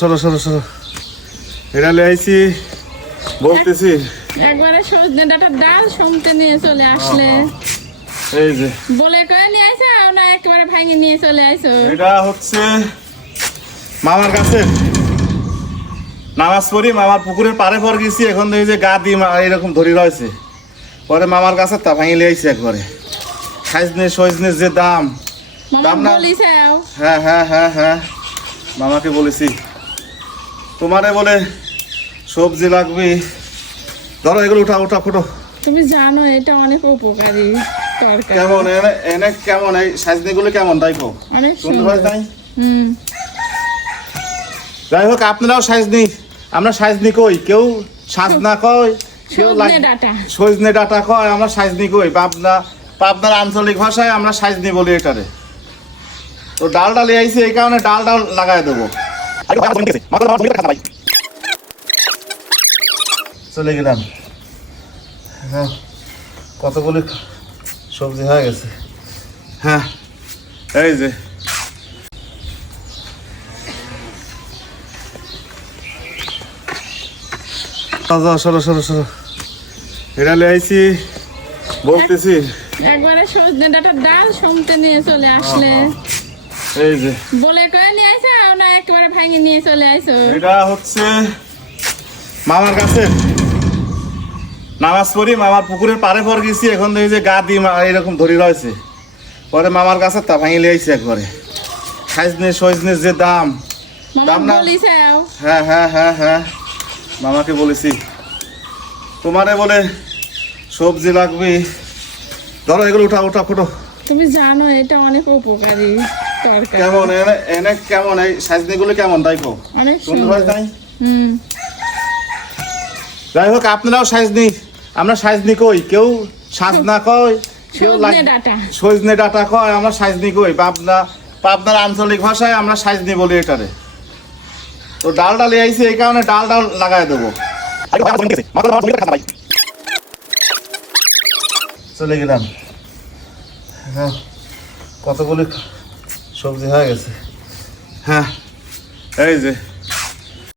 সরো সরো সরো, এটা লেছি বলতেছি একবারে সজনে ডাঁটার ডাল সমতে নিয়ে চলে আসলে। এই যে বলে কয়ে নিয়ে আইছো না একেবারে ভাঙে নিয়ে চলে আইছো? এটা হচ্ছে মামার কাছে নামাজ পড়ি, মামার পুকুরের পাড়ে পর গেছি, এখন দেখি যে গা দিয়ে এরকম ধরি রয়েছে। পরে মামার কাছে তা ভাঙি লিয়েছি একবারে। সাইজনে সজনের যে দাম, দাম মামা না? বলিস হ্যাঁ হ্যাঁ হ্যাঁ হ্যাঁ, মামাকে বলেছি তোমারে বলে সবজি লাগবে, ধরো এগুলো উঠা উঠা ফটো। তুমি জানো এটা অনেক উপকারী তরকারি। কেমন এনে কেমন এই সাইজনে গুলো কেমন দেখো? অনেক সুন্দর হয় তাই? হুম, যাই হোক আপনারাও সাইজ নি, আমরা সাইজ নি কই, কেউ সাজ না কয়, কেউ সজনে ডাঁটা। সজনে ডাটা কয়, আমরা সাইজ নি কই। পাবনার আঞ্চলিক ভাষায় আমরা সাইজ নি বলি এটারে। তো ডাল ডাল আইছি এই কারণে ডাল ডাল লাগাই দেবো। চলে গেলাম। হ্যাঁ, কতগুলি সবজি হয়ে গেছে। হ্যাঁ এই যে সরো সরো সরো, এটা লেছি বলতেছি একবারে সজনে ডাঁটার ডাল সমতে নিয়ে চলে আসলে। এই যে বলে কয়ে নিয়ে আইছো না একেবারে ভাঙে নিয়ে চলে আইছো? এটা হচ্ছে মামার কাছে নামাজ পড়ি, মামার পুকুরের পাড়ে পর গেছি, এখন দেখি যে গা দিয়ে এরকম ধরি রয়েছে। পরে মামার কাছে তা ভাঙি লিয়েছি একবারে। সাইজনে সজনের যে দাম, দাম মামা না? বলিস হ্যাঁ হ্যাঁ হ্যাঁ হ্যাঁ, মামাকে বলেছি তোমারে বলে সবজি লাগবে, ধরো এগুলো উঠা উঠা ফটো। তুমি জানো এটা অনেক উপকারী তরকারি। কেমন এনে কেমন এই সাইজনে গুলো কেমন দেখো? অনেক সুন্দর হয় তাই? হুম, যাই হোক আপনারাও সাইজ নি, আমরা সাইজ নি কই, কেউ সাজ না কয়, কেউ সজনে ডাঁটা। সজনে ডাটা কয়, আমরা সাইজ নি কই। পাবনার আঞ্চলিক ভাষায় আমরা সাইজ নি বলি এটারে। তো ডাল ডাল আইছি এই কারণে ডাল ডাল লাগাই দেবো। চলে গেলাম। হ্যাঁ, কতগুলি সবজি হয়ে গেছে। হ্যাঁ এই যে